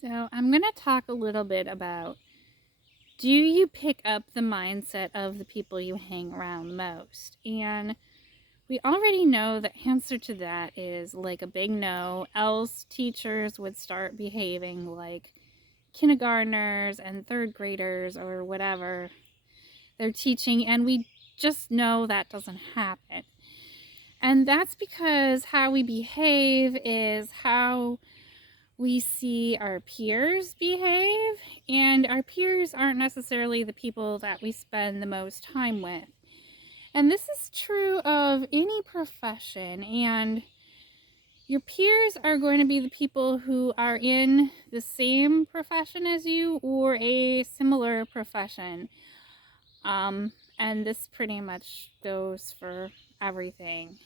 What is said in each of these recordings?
So, I'm going to talk a little bit about, do you pick up the mindset of the people you hang around most? And we already know the answer to that is like a big no, else teachers would start behaving like kindergartners and third graders or whatever they're teaching, and we just know that doesn't happen. And that's because how we behave is how we see our peers behave, and our peers aren't necessarily the people that we spend the most time with. And this is true of any profession, and your peers are going to be the people who are in the same profession as you or a similar profession. And this pretty much goes for everything.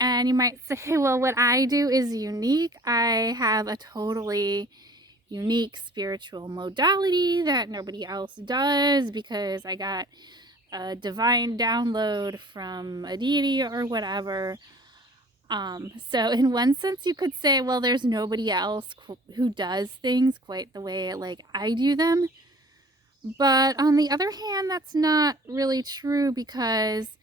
And you might say, well, what I do is unique. I have a totally unique spiritual modality that nobody else does because I got a divine download from a deity or whatever. So in one sense, you could say, well, there's nobody else who does things quite the way like I do them. But on the other hand, that's not really true because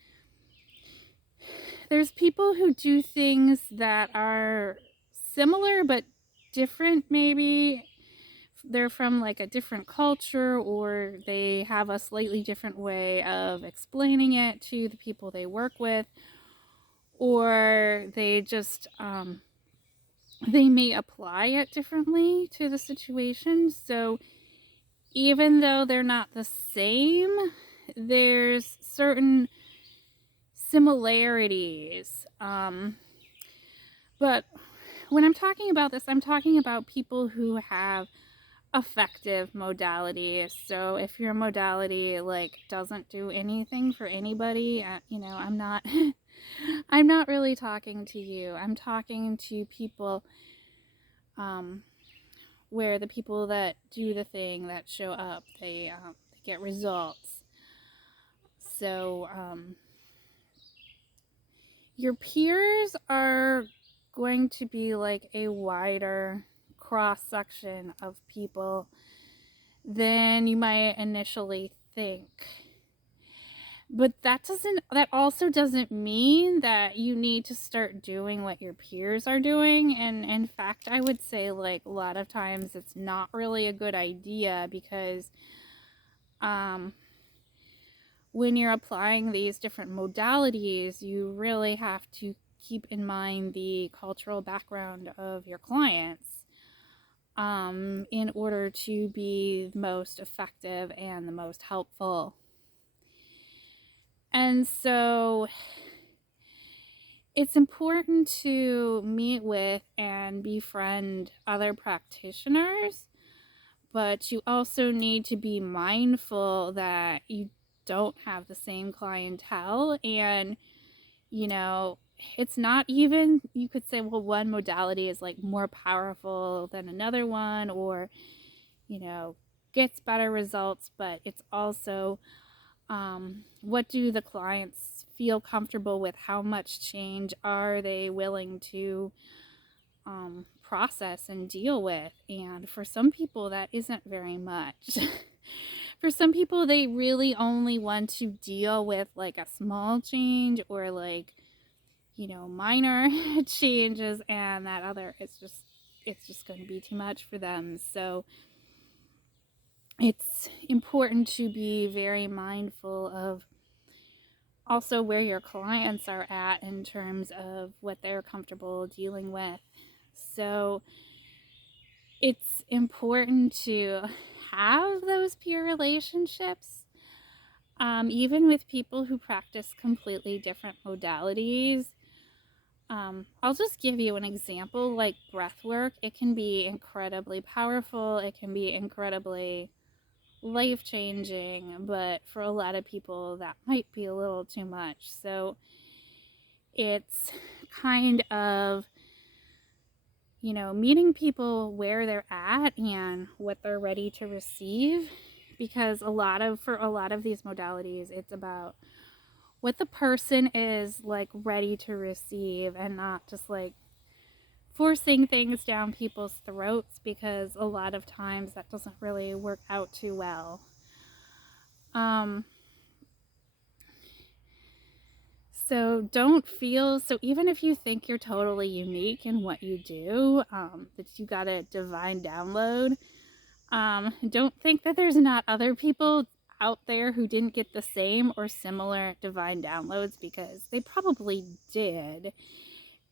there's people who do things that are similar but different. Maybe they're from like a different culture, or they have a slightly different way of explaining it to the people they work with, or they just they may apply it differently to the situation. So even though they're not the same, there's certain similarities. But when I'm talking about this, I'm talking about people who have effective modalities. So if your modality like doesn't do anything for anybody, I'm not I'm not really talking to you. I'm talking to people where the people that do the thing, that show up, they get results. So your peers are going to be like a wider cross section of people than you might initially think. But that also doesn't mean that you need to start doing what your peers are doing. And in fact, I would say like a lot of times it's not really a good idea because when you're applying these different modalities, you really have to keep in mind the cultural background of your clients in order to be the most effective and the most helpful. And so it's important to meet with and befriend other practitioners, but you also need to be mindful that you don't have the same clientele. And it's not even, you could say, well, one modality is like more powerful than another one, or gets better results, but it's also what do the clients feel comfortable with? How much change are they willing to process and deal with? And for some people, that isn't very much. For some people, they really only want to deal with like a small change or like, minor changes, and that other, it's just going to be too much for them. So it's important to be very mindful of also where your clients are at in terms of what they're comfortable dealing with. So it's important to have those peer relationships, even with people who practice completely different modalities. I'll just give you an example, like breath work. It can be incredibly powerful. It can be incredibly life-changing, but for a lot of people that might be a little too much. So it's kind of meeting people where they're at and what they're ready to receive, because for a lot of these modalities, it's about what the person is like ready to receive, and not just like forcing things down people's throats, because a lot of times that doesn't really work out too well. So don't feel, so even if you think you're totally unique in what you do, that you got a divine download, don't think that there's not other people out there who didn't get the same or similar divine downloads, because they probably did.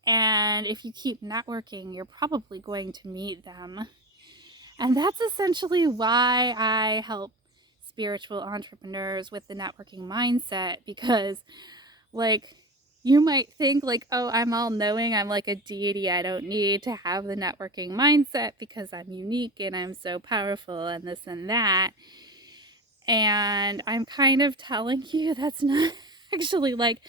And if you keep networking, you're probably going to meet them. And that's essentially why I help spiritual entrepreneurs with the networking mindset, because, like, you might think, like, oh, I'm all knowing, I'm like a deity, I don't need to have the networking mindset because I'm unique and I'm so powerful and this and that. And I'm kind of telling you that's not actually, like,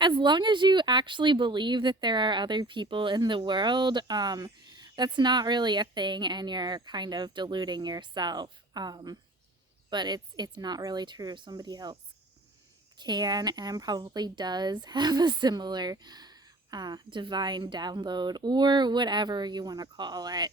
as long as you actually believe that there are other people in the world, that's not really a thing, and you're kind of deluding yourself. But it's not really true. Somebody else can and probably does have a similar divine download, or whatever you want to call it.